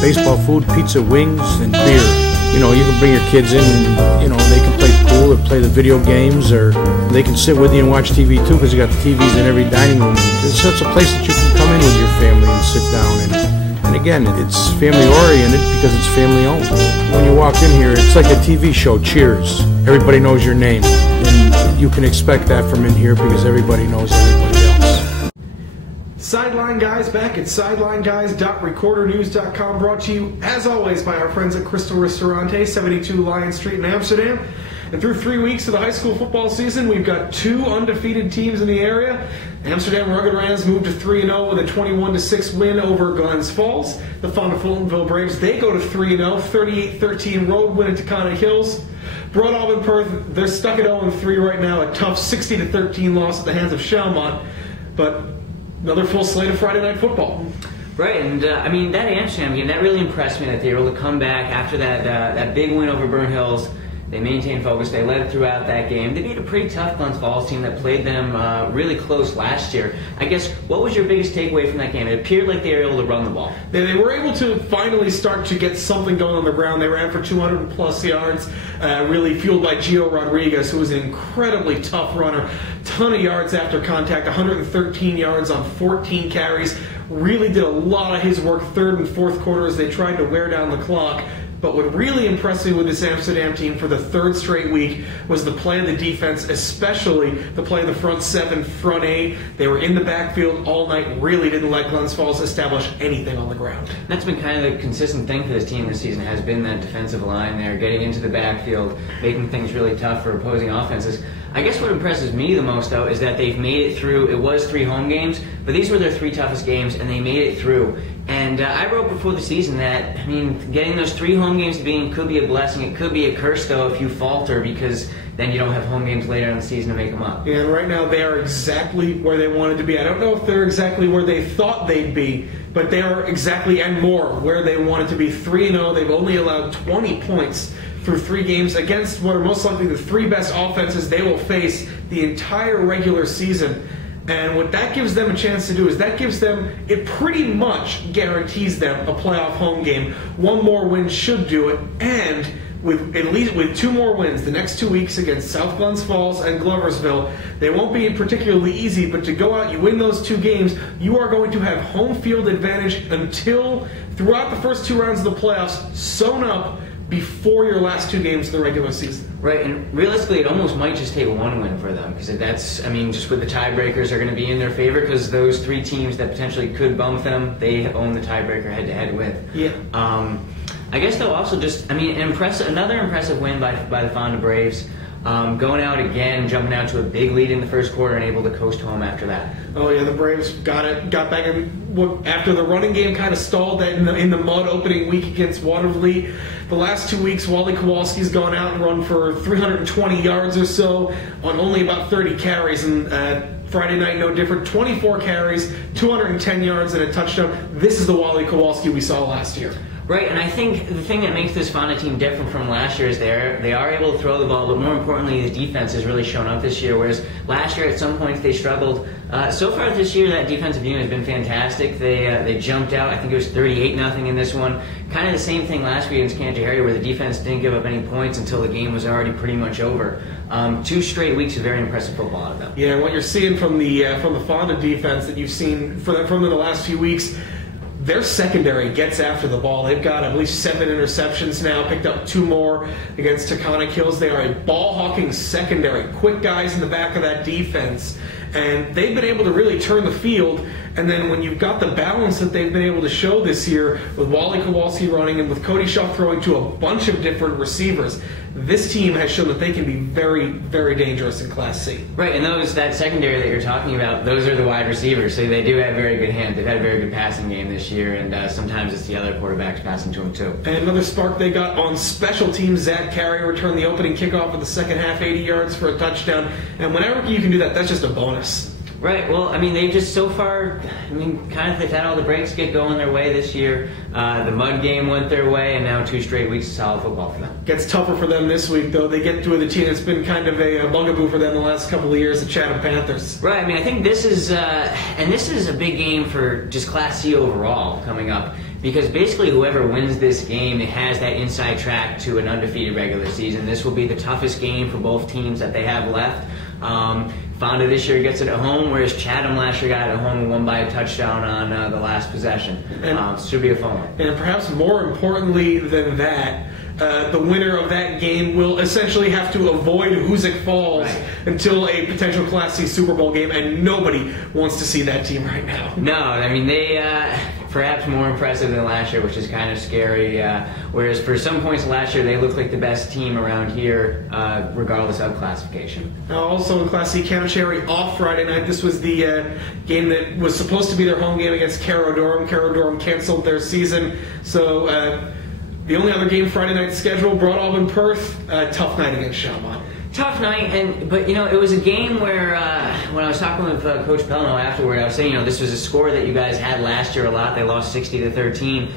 baseball food, pizza, wings, and beer. You know, you can bring your kids in, you know, they can play pool or play the video games, or they can sit with you and watch TV too, because you got TVs in every dining room. It's such a place that you can come in with your family and sit down. And again, it's family oriented because it's family owned. When you walk in here, it's like a TV show, Cheers. Everybody knows your name. And you can expect that from in here because everybody knows everybody else. Sideline Guys back at sidelineguys.recordernews.com, brought to you, as always, by our friends at Crystal Ristorante, 72 Lion Street in Amsterdam. And through 3 weeks of the high school football season, we've got 2 undefeated teams in the area. Amsterdam Rugged Rams moved to 3-0 with a 21-6 win over Glens Falls. The Fonda Fultonville Braves, they go to 3-0, 38-13 road win at Taconic Hills. Broad Auburn Perth, they're stuck at 0-3 right now, a tough 60-13 loss at the hands of Chalmont. But another full slate of Friday night football. Right, and I mean, that Amsterdam game, that really impressed me that they were able to come back after that big win over Burnt Hills. They maintained focus. They led throughout that game. They beat a pretty tough Glens Falls team that played them really close last year. I guess, what was your biggest takeaway from that game? It appeared like they were able to run the ball. They were able to finally start to get something going on the ground. They ran for 200-plus yards, really fueled by Gio Rodriguez, who was an incredibly tough runner. Ton of yards after contact, 113 yards on 14 carries. Really did a lot of his work third and fourth quarter as they tried to wear down the clock. But what really impressed me with this Amsterdam team for the 3rd straight week was the play of the defense, especially the play of the front 7, front 8. They were in the backfield all night, really didn't let Glens Falls establish anything on the ground. That's been kind of the consistent thing for this team this season, has been that defensive line there, getting into the backfield, making things really tough for opposing offenses. I guess what impresses me the most, though, is that they've made it through. It was 3 home games, but these were their 3 toughest games, and they made it through. And I wrote before the season that, I mean, getting those 3 home games to being could be a blessing. It could be a curse, though, if you falter, because then you don't have home games later in the season to make them up. Yeah, and right now they are exactly where they wanted to be. I don't know if they're exactly where they thought they'd be, but they are exactly and more where they wanted to be. 3-0. They've only allowed 20 points through 3 games against what are most likely the 3 best offenses they will face the entire regular season. And what that gives them a chance to do is that gives them, it pretty much guarantees them a playoff home game. 1 more win should do it, and with at least with 2 more wins the next 2 weeks against South Glens Falls and Gloversville, they won't be particularly easy, but to go out, you win those 2 games, you are going to have home field advantage until throughout the first 2 rounds of the playoffs, sewn up before your last 2 games of the regular season. Right, and realistically, it almost might just take 1 win for them, because that's, I mean, just with the tiebreakers are going to be in their favor, because those 3 teams that potentially could bump them, they own the tiebreaker head-to-head with. Yeah. I guess they'll also just, I mean, another impressive win by the Fonda Braves. Going out again, jumping out to a big lead in the first quarter and able to coast home after that. Oh yeah, the Braves got back in after the running game kind of stalled in the mud opening week against Watervliet. The last 2 weeks, Wally Kowalski's gone out and run for 320 yards or so on only about 30 carries, and Friday night no different. 24 carries, 210 yards and a touchdown. This is the Wally Kowalski we saw last year. Right, and I think the thing that makes this Fonda team different from last year is they are able to throw the ball, but more importantly, the defense has really shown up this year, whereas last year at some points they struggled. So far this year, that defensive unit has been fantastic. They jumped out. I think it was 38-0 in this one. Kind of the same thing last week against Canterbury, where the defense didn't give up any points until the game was already pretty much over. 2 straight weeks of very impressive football out of them. Yeah, and what you're seeing from the Fonda defense that you've seen from the last few weeks, their secondary gets after the ball. They've got, I believe, 7 interceptions now, picked up 2 more against Taconic Hills. They are a ball-hawking secondary, quick guys in the back of that defense, and they've been able to really turn the field. And then when you've got the balance that they've been able to show this year with Wally Kowalski running and with Cody Shaw throwing to a bunch of different receivers, this team has shown that they can be very, very dangerous in Class C. Right, and that secondary that you're talking about, those are the wide receivers, so they do have very good hands. They've had a very good passing game this year, and sometimes it's the other quarterbacks passing to them too. And another spark they got on special teams. Zach Carey returned the opening kickoff of the second half, 80 yards for a touchdown. And whenever you can do that, that's just a bonus. Right. Well, I mean, they've just so far, I mean, kind of they've had all the breaks get going their way this year. The mud game went their way, and now 2 straight weeks of solid football for them. Gets tougher for them this week, though. They get to the team that's been kind of a bugaboo for them the last couple of years, the Chatham Panthers. Right. I mean, I think this is a big game for just Class C overall coming up. Because basically whoever wins this game has that inside track to an undefeated regular season. This will be the toughest game for both teams that they have left. Fonda this year gets it at home, whereas Chatham last year got it at home and won by a touchdown on the last possession. Should be a fun one. And perhaps more importantly than that, the winner of that game will essentially have to avoid Hoosick Falls until a potential Class C Super Bowl game, and nobody wants to see that team right now. No, I mean, they perhaps more impressive than last year, which is kind of scary. Whereas for some points last year, they looked like the best team around here, regardless of classification. Now, also in Class C, Camacherry off Friday night. This was the game that was supposed to be their home game against Carrow Durham. Carrow Durham canceled their season, so the only other game Friday night scheduled, Broad Alban Perth, tough night against Shamrock. Tough night, but it was a game where when I was talking with Coach Pelno afterward, I was saying, this was a score that you guys had last year a lot. They lost 60-13,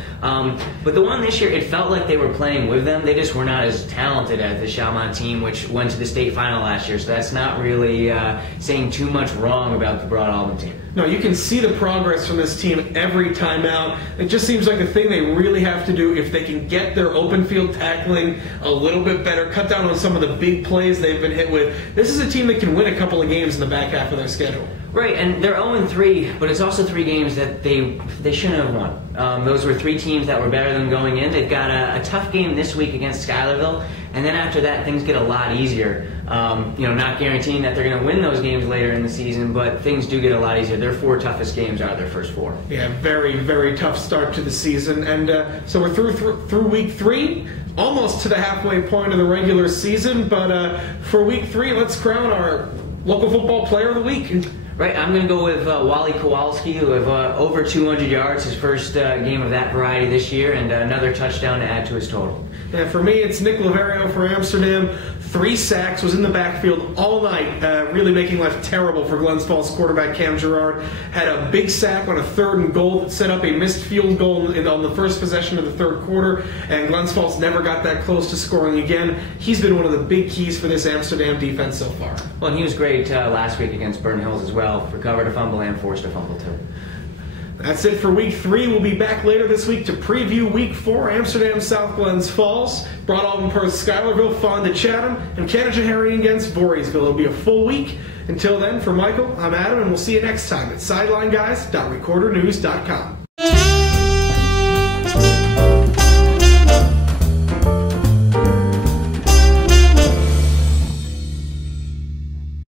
but the one this year, it felt like they were playing with them. They just were not as talented as the Shamrock team, which went to the state final last year. So that's not really saying too much wrong about the Broad Alban team. No, you can see the progress from this team every time out. It just seems like the thing they really have to do, if they can get their open field tackling a little bit better, cut down on some of the big plays they've been hit with. This is a team that can win a couple of games in the back half of their schedule. Right, and they're 0-3, but it's also 3 games that they shouldn't have won. Those were 3 teams that were better than going in. They've got a tough game this week against Schuylerville, and then after that, things get a lot easier. Not guaranteeing that they're going to win those games later in the season, but things do get a lot easier. Their 4 toughest games are their first 4. Yeah, very, very tough start to the season, and so we're through week 3. Almost to the halfway point of the regular season, but for week 3, let's crown our local football player of the week. Right, I'm going to go with Wally Kowalski, who have over 200 yards, his first game of that variety this year, and another touchdown to add to his total. And for me, it's Nick Laverio for Amsterdam. 3 sacks, was in the backfield all night, really making life terrible for Glens Falls quarterback Cam Gerard. Had a big sack on a 3rd and goal that set up a missed field goal on the first possession of the 3rd quarter, and Glens Falls never got that close to scoring again. He's been one of the big keys for this Amsterdam defense so far. Well, and he was great last week against Burton Hills as well. Recovered a fumble and forced a fumble too. That's it for week 3. We'll be back later this week to preview week 4, Amsterdam South Glens Falls, Broad Alban Perth Schuylerville, Fonda Chatham, and Canajoharie against Voorheesville. It'll be a full week. Until then, for Michael, I'm Adam, and we'll see you next time at SidelineGuys.recordernews.com.